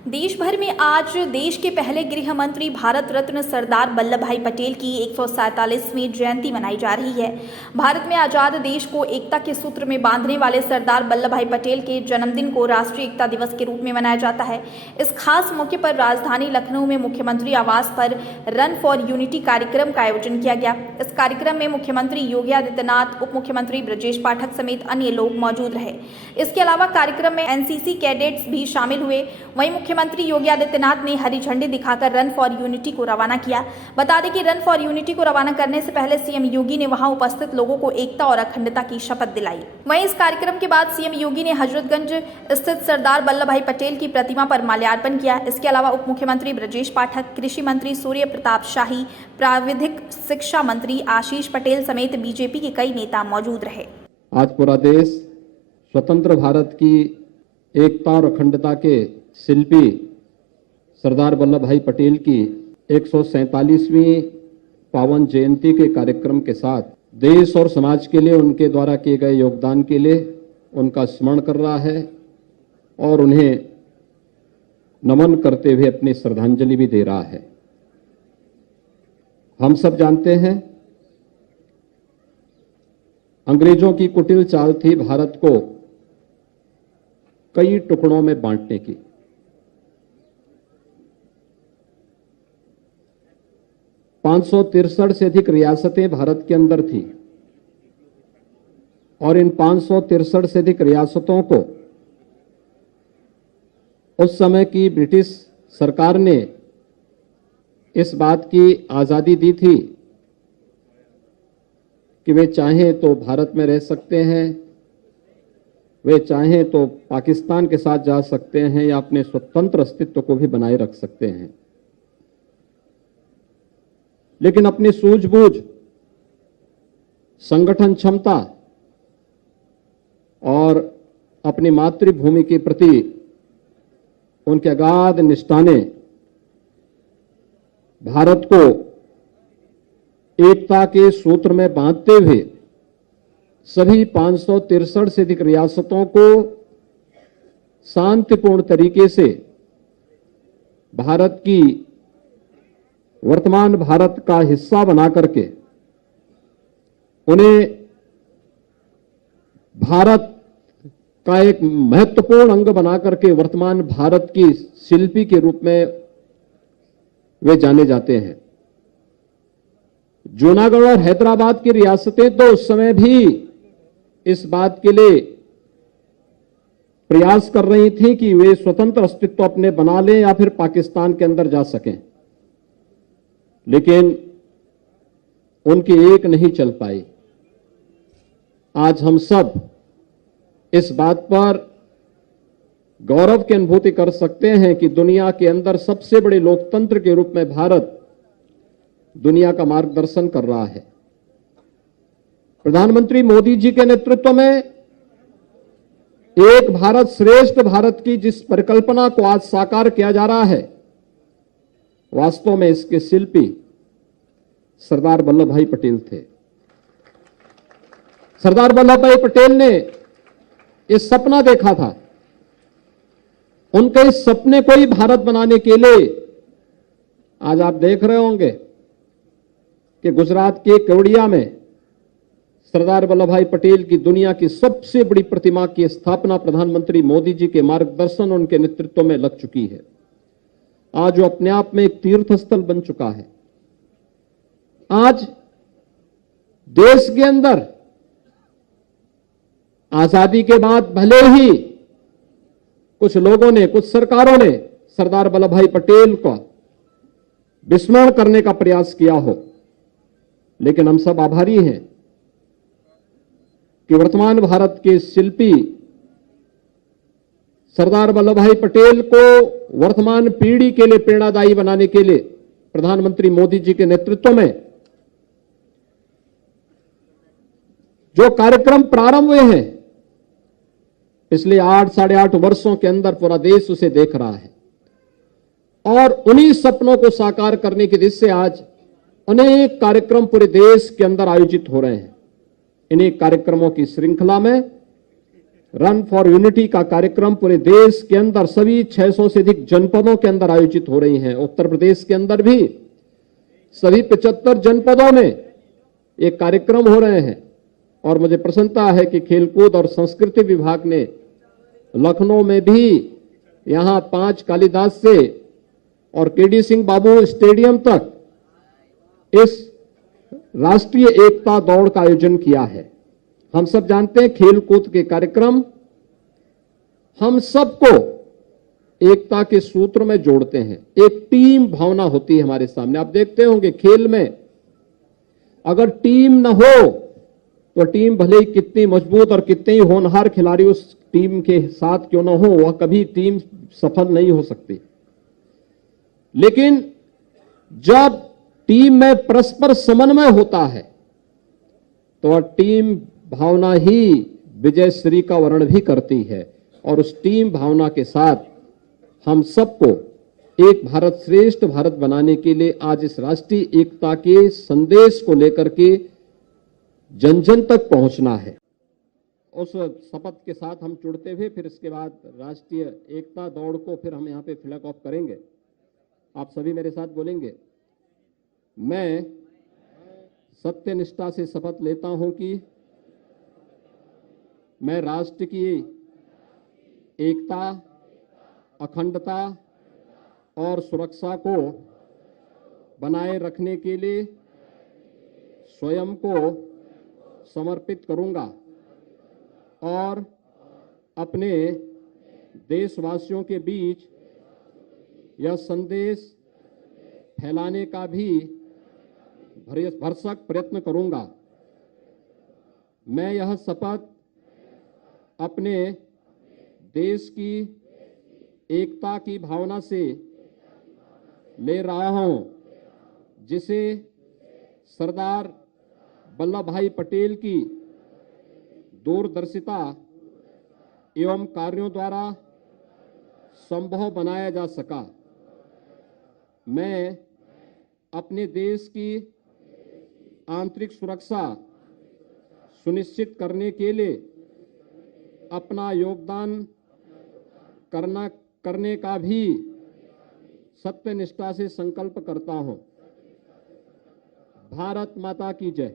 देश भर में आज देश के पहले गृह मंत्री भारत रत्न सरदार वल्लभ भाई पटेल की 147वीं जयंती मनाई जा रही है। भारत में आजाद देश को एकता के सूत्र में बांधने वाले सरदार वल्लभ भाई पटेल के जन्मदिन को राष्ट्रीय एकता दिवस के रूप में मनाया जाता है। इस खास मौके पर राजधानी लखनऊ में मुख्यमंत्री आवास पर रन फॉर यूनिटी कार्यक्रम का आयोजन किया गया। इस कार्यक्रम में मुख्यमंत्री योगी आदित्यनाथ, उप मुख्यमंत्री ब्रजेश पाठक समेत अन्य लोग मौजूद रहे। इसके अलावा कार्यक्रम में एनसीसी कैडेट्स भी शामिल हुए। वहीं मुख्यमंत्री योगी आदित्यनाथ ने हरी झंडी दिखाकर रन फॉर यूनिटी को रवाना किया। बता दें कि रन फॉर यूनिटी को रवाना करने से पहले सीएम योगी ने वहां उपस्थित लोगों को एकता और अखंडता की शपथ दिलाई। वहीं इस कार्यक्रम के बाद सीएम योगी ने हजरतगंज स्थित सरदार वल्लभ भाई पटेल की प्रतिमा पर माल्यार्पण किया। इसके अलावा उप मुख्यमंत्री ब्रजेश पाठक, कृषि मंत्री सूर्य प्रताप शाही, प्राविधिक शिक्षा मंत्री आशीष पटेल समेत बीजेपी के कई नेता मौजूद रहे। आज पूरा देश स्वतंत्र भारत की एकता और अखंडता के शिल्पी सरदार वल्लभ भाई पटेल की 147वीं पावन जयंती के कार्यक्रम के साथ देश और समाज के लिए उनके द्वारा किए गए योगदान के लिए उनका स्मरण कर रहा है और उन्हें नमन करते हुए अपनी श्रद्धांजलि भी दे रहा है। हम सब जानते हैं अंग्रेजों की कुटिल चाल थी भारत को कई टुकड़ों में बांटने की। 563 से अधिक रियासतें भारत के अंदर थी और इन 563 से अधिक रियासतों को उस समय की ब्रिटिश सरकार ने इस बात की आजादी दी थी कि वे चाहें तो भारत में रह सकते हैं, वे चाहें तो पाकिस्तान के साथ जा सकते हैं या अपने स्वतंत्र अस्तित्व को भी बनाए रख सकते हैं। लेकिन अपनी सूझबूझ, संगठन क्षमता और अपनी मातृभूमि के प्रति उनके अगाध निष्ठा ने भारत को एकता के सूत्र में बांधते हुए सभी 563 से अधिक रियासतों को शांतिपूर्ण तरीके से भारत की वर्तमान भारत का हिस्सा बना करके उन्हें भारत का एक महत्वपूर्ण अंग बना करके वर्तमान भारत की शिल्पी के रूप में वे जाने जाते हैं। जूनागढ़ और हैदराबाद की रियासतें तो उस समय भी इस बात के लिए प्रयास कर रही थी कि वे स्वतंत्र अस्तित्व अपने बना लें या फिर पाकिस्तान के अंदर जा सकें, लेकिन उनकी एक नहीं चल पाई। आज हम सब इस बात पर गौरव की अनुभूति कर सकते हैं कि दुनिया के अंदर सबसे बड़े लोकतंत्र के रूप में भारत दुनिया का मार्गदर्शन कर रहा है। प्रधानमंत्री मोदी जी के नेतृत्व में एक भारत श्रेष्ठ भारत की जिस परिकल्पना को आज साकार किया जा रहा है, वास्तव में इसके शिल्पी सरदार वल्लभ भाई पटेल थे। सरदार वल्लभ भाई पटेल ने इस सपना देखा था। उनके इस सपने को ही भारत बनाने के लिए आज आप देख रहे होंगे कि गुजरात के केवड़िया में सरदार वल्लभ भाई पटेल की दुनिया की सबसे बड़ी प्रतिमा की स्थापना प्रधानमंत्री मोदी जी के मार्गदर्शन और उनके नेतृत्व में लग चुकी है। आज वो अपने आप में एक तीर्थ स्थल बन चुका है। आज देश के अंदर आजादी के बाद भले ही कुछ लोगों ने, कुछ सरकारों ने सरदार वल्लभ भाई पटेल को विस्मरण करने का प्रयास किया हो, लेकिन हम सब आभारी हैं कि वर्तमान भारत के शिल्पी सरदार वल्लभ भाई पटेल को वर्तमान पीढ़ी के लिए प्रेरणादायी बनाने के लिए प्रधानमंत्री मोदी जी के नेतृत्व में जो कार्यक्रम प्रारंभ हुए हैं, पिछले 8-8.5 वर्षों के अंदर पूरा देश उसे देख रहा है और उन्हीं सपनों को साकार करने की दिशा से आज अनेक कार्यक्रम पूरे देश के अंदर आयोजित हो रहे हैं। इन्हीं कार्यक्रमों की श्रृंखला में रन फॉर यूनिटी का कार्यक्रम पूरे देश के अंदर सभी 600 से अधिक जनपदों के अंदर आयोजित हो रही हैं। उत्तर प्रदेश के अंदर भी सभी 75 जनपदों में ये कार्यक्रम हो रहे हैं और मुझे प्रसन्नता है कि खेलकूद और संस्कृति विभाग ने लखनऊ में भी यहां 5 कालिदास से और केडी सिंह बाबू स्टेडियम तक इस राष्ट्रीय एकता दौड़ का आयोजन किया है। हम सब जानते हैं खेलकूद के कार्यक्रम हम सबको एकता के सूत्र में जोड़ते हैं। एक टीम भावना होती है हमारे सामने। आप देखते होंगे खेल में अगर टीम न हो तो टीम भले ही कितनी मजबूत और कितने ही होनहार खिलाड़ी उस टीम के साथ क्यों न हो, वह कभी टीम सफल नहीं हो सकती। लेकिन जब टीम में परस्पर समन्वय होता है तो टीम भावना ही विजय श्री का वर्ण भी करती है और उस टीम भावना के साथ हम सबको एक भारत श्रेष्ठ भारत बनाने के लिए आज इस राष्ट्रीय एकता के संदेश को लेकर के जन जन तक पहुंचना है। उस शपथ के साथ हम जुड़ते हुए फिर इसके बाद राष्ट्रीय एकता दौड़ को फिर हम यहाँ पे फ्लैग ऑफ करेंगे। आप सभी मेरे साथ बोलेंगे, मैं सत्य निष्ठा से शपथ लेता हूं कि मैं राष्ट्र की एकता, अखंडता और सुरक्षा को बनाए रखने के लिए स्वयं को समर्पित करूंगा और अपने देशवासियों के बीच यह संदेश फैलाने का भी भरसक प्रयत्न करूंगा। मैं यह शपथ अपने देश की एकता की भावना से ले रहा हूं, जिसे सरदार वल्लभ भाई पटेल की दूरदर्शिता एवं कार्यों द्वारा संभव बनाया जा सका। मैं अपने देश की आंतरिक सुरक्षा सुनिश्चित करने के लिए अपना योगदान करने का भी सत्य निष्ठा से संकल्प करता हूं। भारत माता की जय।